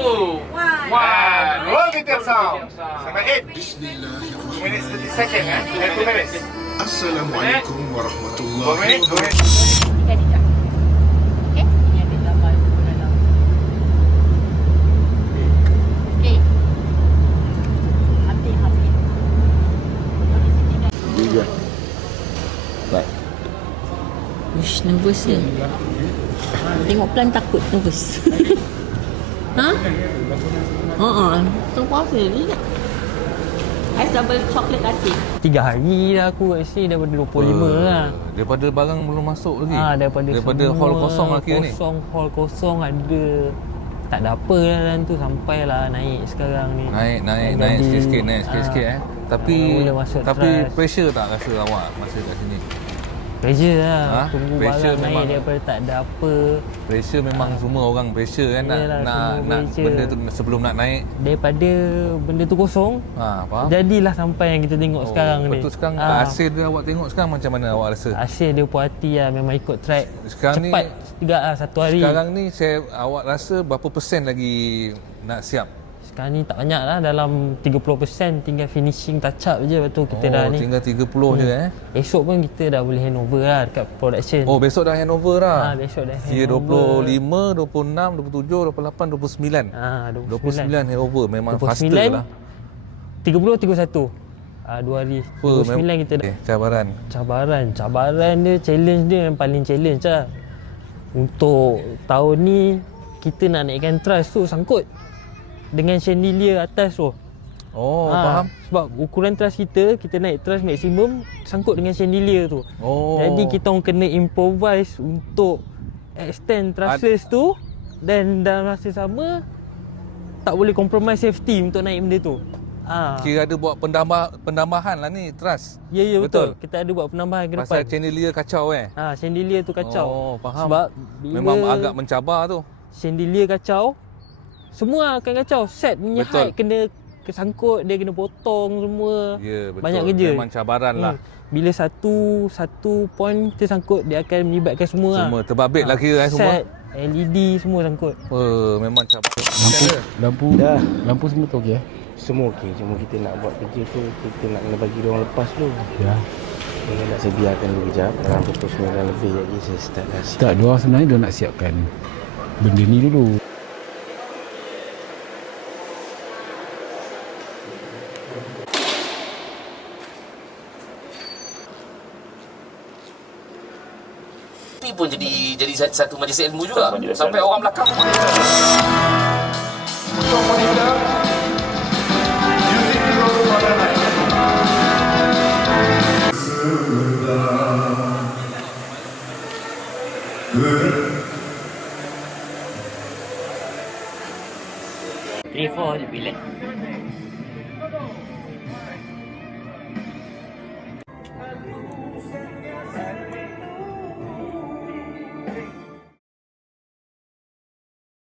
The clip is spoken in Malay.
two, one. Roll with your sound. Sampai 8 minutes 30 second 2 minutes. Assalamualaikum warahmatullahi 2 minutes, 2 wabarakatuh. minutes. Tiga jejak. Okey? Ini ada gambar logo dalam. Okey. Hampir. Okey, sini dah. Tiga. Baik. Uish, nervous je. Tengok plan takut nervous. Ha? Tak apa-apa ni. Ais double chocolate latte. 3 hari dah aku kat sini daripada 25 lah. Daripada barang belum masuk lagi. Daripada hall kosong lagi ni. Hall kosong ada. Tak ada apa lah dalam tu, sampailah naik sekarang ni. Naik sikit-sikit Tapi mula masuk trust. pressure tak rasa awak masa kat sini? Pressure lah. Tunggu Pressure barang naik memang. daripada tak ada apa. Pressure memang semua orang pressure kan Yelah, nak semua pressure. benda tu sebelum nak naik. Daripada benda tu kosong, Faham? jadilah sampai yang kita tengok sekarang ni. Betul sekarang hasil dia awak tengok sekarang macam mana awak rasa? Hasil dia puas hati lah. Memang ikut track. Sekarang ni- cepat juga lah satu hari. Sekarang ni awak rasa berapa persen lagi nak siap? Sekarang ni tak banyak lah. Dalam 30%. Tinggal finishing touch up je. Lepas tu kita dah ni. Tinggal 30 je Esok pun kita dah boleh handover lah dekat production. Besok dah handover dah. Besok dah Kira handover. 25, 26, 27, 28, 29. 29 handover. Memang 29, faster lah. 30, 31. 2 hari. 29 kita dah. Cabaran dia, challenge dia yang paling challenge lah. Untuk tahun ni kita nak naikkan trust tu sangkut dengan chandelier atas tu. Faham. Sebab ukuran trust kita naik trust maksimum sangkut dengan chandelier tu. Jadi kita orang kena improvise untuk extend trusses tu, dan dalam masa sama tak boleh compromise safety untuk naik benda tu. Kira ada buat pendambahan lah ni trust. Ya, betul. Kita ada buat penambahan ke depan. Pasal chandelier kacau Chandelier tu kacau. Faham. Sebab bila memang agak mencabar tu. chandelier kacau, semua akan kacau. Set punya Betul. height kena kesangkut, dia kena potong semua. Ya, betul. Banyak kerja. Memang cabaran lah. Bila satu point tersangkut, dia akan melibatkan semua. Semua terbabit lah kira semua. Set, LED semua sangkut. Memang cabaran. Lampu semua tu okey Semua okey, cuma kita nak buat kerja tu, kita nak kena bagi dia orang lepas dulu. Ya. Saya nak sediakan dulu kejap. Dalam pukul 9 lebih lagi saya start dah. Tak, dia orang sebenarnya dia nak siapkan benda ni dulu. Tapi pun jadi satu majlis ilmu juga. Sampai orang belakang pun Untuk monitor music roll pada naik. Three, four je bilik.